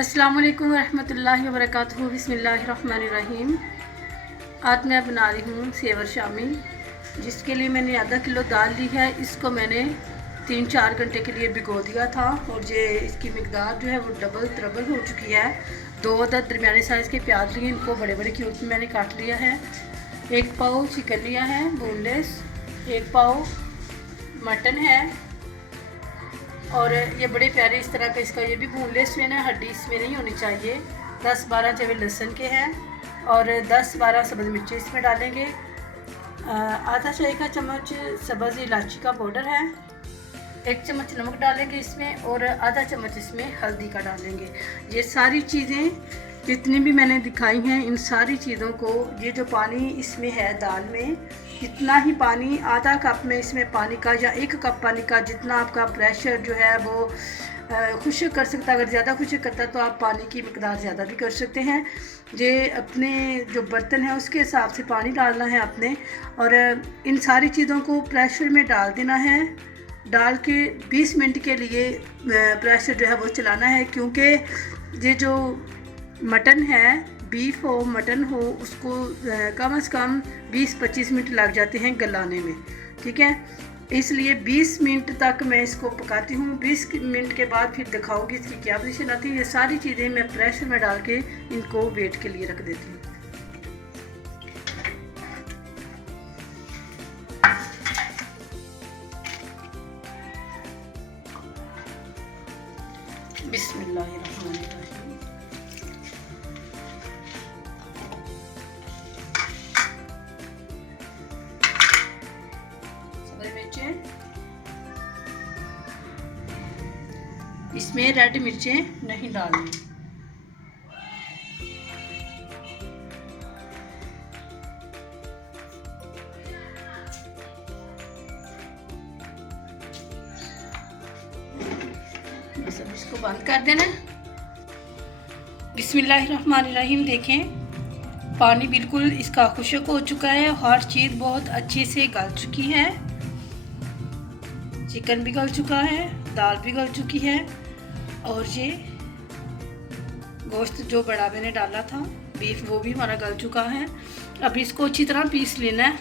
अस्सलाम वालेकुम रहमतुल्लाहि व बरकातुहू। बिस्मिल्लाहिर्रहमानिर्रहीम। आज मैं बना रही हूँ सेवर शामी, जिसके लिए मैंने आधा किलो दाल ली है। इसको मैंने 3-4 घंटे के लिए भिगो दिया था और ये इसकी मिकदार जो है वो डबल ट्रबल हो चुकी है। 2 अदद दरमियाने साइज़ के प्याज लिए, इनको बड़े बड़े क्यूब्स में मैंने काट लिया है। 1 पाव चिकन लिया है बोनलेस, 1 पाव मटन है और ये बड़े प्यारे इस तरह का इसका ये भी बोनलेस में ना, हड्डी इसमें नहीं होनी चाहिए। 10-12 चवे लहसुन के हैं और 10-12 सब्ज़ मिर्ची इसमें डालेंगे। आधा चाय का चम्मच सब्ज़ इलायची का पाउडर है। 1 चम्मच नमक डालेंगे इसमें और आधा चम्मच इसमें हल्दी का डालेंगे। ये सारी चीज़ें जितनी भी मैंने दिखाई हैं, इन सारी चीज़ों को, ये जो पानी इसमें है दाल में, इतना ही पानी, आधा कप में इसमें पानी का या 1 कप पानी का, जितना आपका प्रेशर जो है वो खुश्क कर सकता है। अगर ज़्यादा खुश्क करता है तो आप पानी की मिकदार ज़्यादा भी कर सकते हैं। ये अपने जो बर्तन है उसके हिसाब से पानी डालना है अपने, और इन सारी चीज़ों को प्रेशर में डाल देना है। डाल के 20 मिनट के लिए प्रेशर जो है वो चलाना है, क्योंकि ये जो मटन है, बीफ हो मटन हो, उसको कम से कम 20-25 मिनट लग जाते हैं गलाने में, ठीक है। इसलिए 20 मिनट तक मैं इसको पकाती हूँ। 20 मिनट के बाद फिर दिखाऊंगी इसकी क्या पोजीशन आती है। ये सारी चीज़ें मैं प्रेशर में डाल के इनको वेट के लिए रख देती हूँ। बिस्मिल्लाहिर्रहमानिर्रहीम। इसमें रेड मिर्चें नहीं डालनी। बस अब इसको बंद कर देना। बिस्मिल्लाहिर्रहमानिर्रहीम। देखें पानी बिल्कुल इसका खुश्क हो चुका है, हर चीज़ बहुत अच्छे से गल चुकी है। चिकन भी गल चुका है, दाल भी गल चुकी है और ये गोश्त जो बड़ा मैंने डाला था बीफ, वो भी हमारा गल चुका है। अब इसको अच्छी तरह पीस लेना है।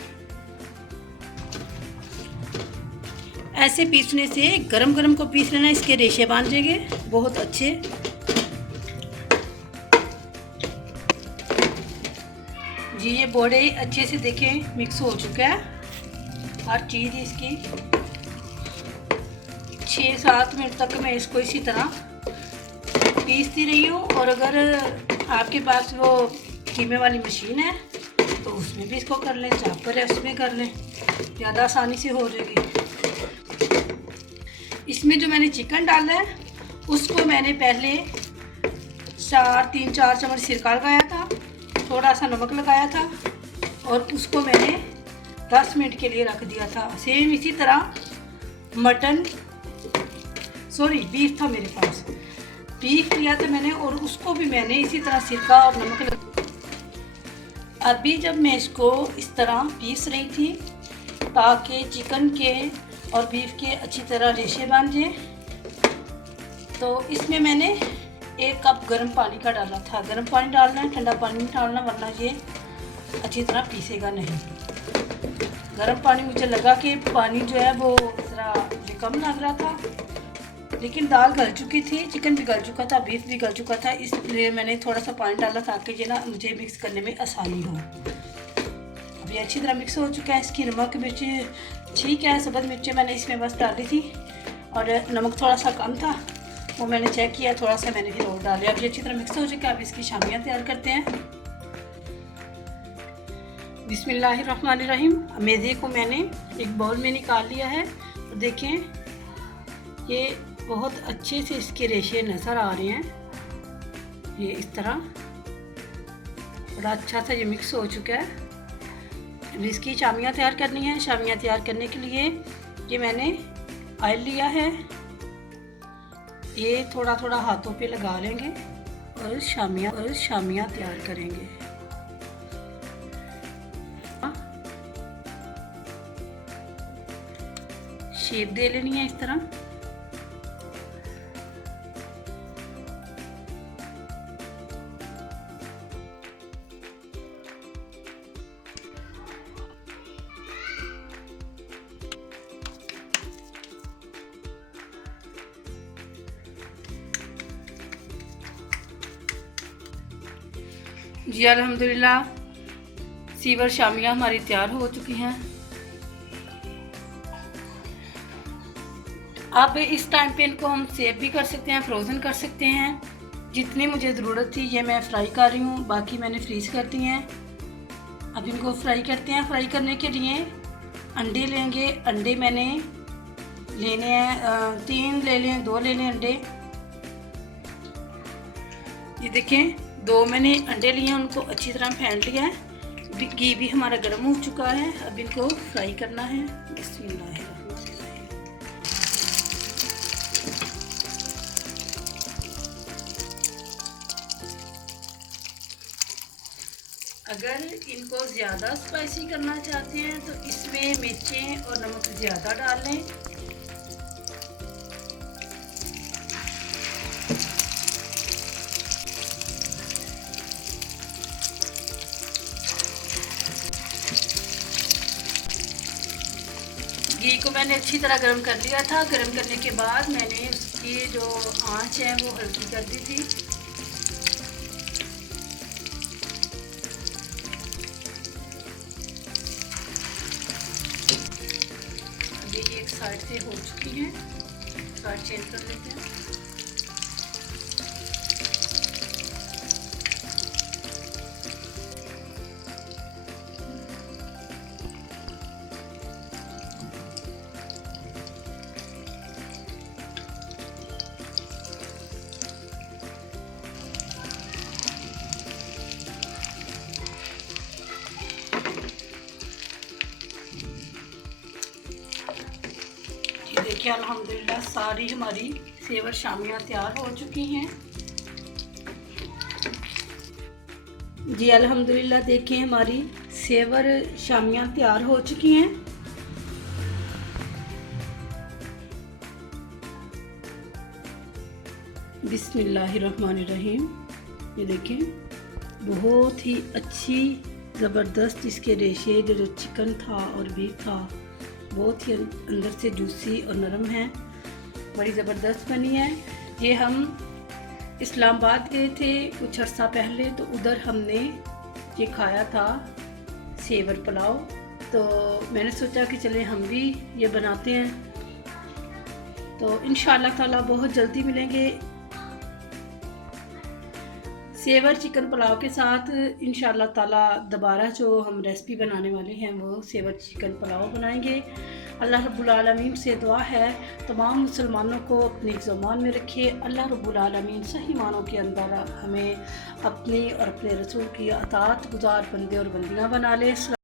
ऐसे पीसने से गरम गरम को पीस लेना, इसके रेशे बन जाएंगे बहुत अच्छे। जी ये बड़े अच्छे से देखें मिक्स हो चुका है हर चीज़ इसकी। 6-7 मिनट तक मैं इसको इसी तरह पीसती रही हूँ। और अगर आपके पास वो कीमे वाली मशीन है तो उसमें भी इसको कर लें, चॉपर है उसमें कर लें, ज़्यादा आसानी से हो जाएगी। इसमें जो मैंने चिकन डाला है उसको मैंने पहले 3-4 चम्मच सिरका लगाया था, थोड़ा सा नमक लगाया था और उसको मैंने 10 मिनट के लिए रख दिया था। सेम इसी तरह बीफ था मेरे पास, बीफ लिया था मैंने और उसको भी मैंने इसी तरह सिरका और नमक लगा। अभी जब मैं इसको इस तरह पीस रही थी ताकि चिकन के और बीफ के अच्छी तरह रेशे बन जाए, तो इसमें मैंने 1 कप गर्म पानी का डाला था। गर्म पानी डालना है, ठंडा पानी नहीं डालना, वरना ये अच्छी तरह पीसेगा नहीं। गर्म पानी मुझे लगा कि पानी जो है वो ज़रा मुझे कम लग रहा था, लेकिन दाल गल चुकी थी, चिकन भी गल चुका था, बीफ भी गल चुका था, इसलिए मैंने थोड़ा सा पानी डाला ताकि ये ना मुझे मिक्स करने में आसानी हो। अब ये अच्छी तरह मिक्स हो चुका है। इसकी नमक मिर्च ठीक है, सब्ज़ मिर्चें मैंने इसमें बस डाली थी और नमक थोड़ा सा कम था, वो मैंने चेक किया, थोड़ा सा मैंने फिर और डाल दिया। अब ये अच्छी तरह मिक्स हो चुका है। अब इसकी शामियाँ तैयार करते हैं। बिस्मिल्लाहिर्रहमानिर्रहीम। मैदे को मैंने एक बाउल में निकाल लिया है और देखें ये बहुत अच्छे से इसके रेशे नज़र आ रहे हैं। ये इस तरह बड़ा अच्छा सा ये मिक्स हो चुका है। अब इसकी शामियाँ तैयार करनी है। शामियाँ तैयार करने के लिए ये मैंने ऑयल लिया है, ये थोड़ा थोड़ा हाथों पे लगा लेंगे और शामियाँ तैयार करेंगे। शेप दे लेनी है इस तरह। जी अल्हम्दुलिल्लाह सीवर शामियाँ हमारी तैयार हो चुकी हैं। अब इस टाइम पे इनको हम सेव भी कर सकते हैं, फ्रोज़न कर सकते हैं। जितनी मुझे ज़रूरत थी ये मैं फ्राई कर रही हूँ, बाकी मैंने फ्रीज़ कर दी हैं। अब इनको फ्राई करते हैं। फ्राई करने के लिए अंडे लेंगे। अंडे मैंने लेने हैं 3 ले लें, 2 ले लें अंडे। ये देखें 2 मैंने अंडे लिए हैं, उनको अच्छी तरह फेंट लिया है। घी भी हमारा गर्म हो चुका है। अब इनको फ्राई करना है। बिस्मिल्लाह। अगर इनको ज़्यादा स्पाइसी करना चाहते हैं तो इसमें मिर्चें और नमक ज़्यादा डाल लें। घी को मैंने अच्छी तरह गर्म कर लिया था। गर्म करने के बाद मैंने उसकी जो आंच है वो हल्की कर दी थी। अभी ये एक साइड से हो चुकी है, साइड चेंज कर लेते हैं। देखिए अल्हम्दुलिल्लाह सारी हमारी सेवर शामियाँ तैयार हो चुकी हैं। जी अल्हम्दुलिल्लाह देखिए हमारी सेवर शामियाँ तैयार हो चुकी हैं। बिस्मिल्लाहिर्रहमानिर्रहीम। ये देखें बहुत ही अच्छी ज़बरदस्त इसके रेशे जो चिकन था और बीफ था बहुत ही अंदर से जूसी और नरम है, बड़ी ज़बरदस्त बनी है। ये हम इस्लामाबाद गए थे कुछ अर्सा पहले, तो उधर हमने ये खाया था सेवर पुलाव। तो मैंने सोचा कि चलें हम भी ये बनाते हैं। तो इंशाअल्लाह ताला बहुत जल्दी मिलेंगे सेवर चिकन पुलाव के साथ। इंशाअल्लाह ताला दोबारा जो हम रेसिपी बनाने वाले हैं वो सेवर चिकन पुलाव बनाएंगे। अल्लाह रब्बुल आलमीन से दुआ है तमाम मुसलमानों को अपनी ज़ुबान में रखिए। अल्लाह रब्बुल आलमीन सही मानों के अंदर हमें अपनी और अपने रसूल की अताअत गुज़ार बंदे और बंदियाँ बना ले।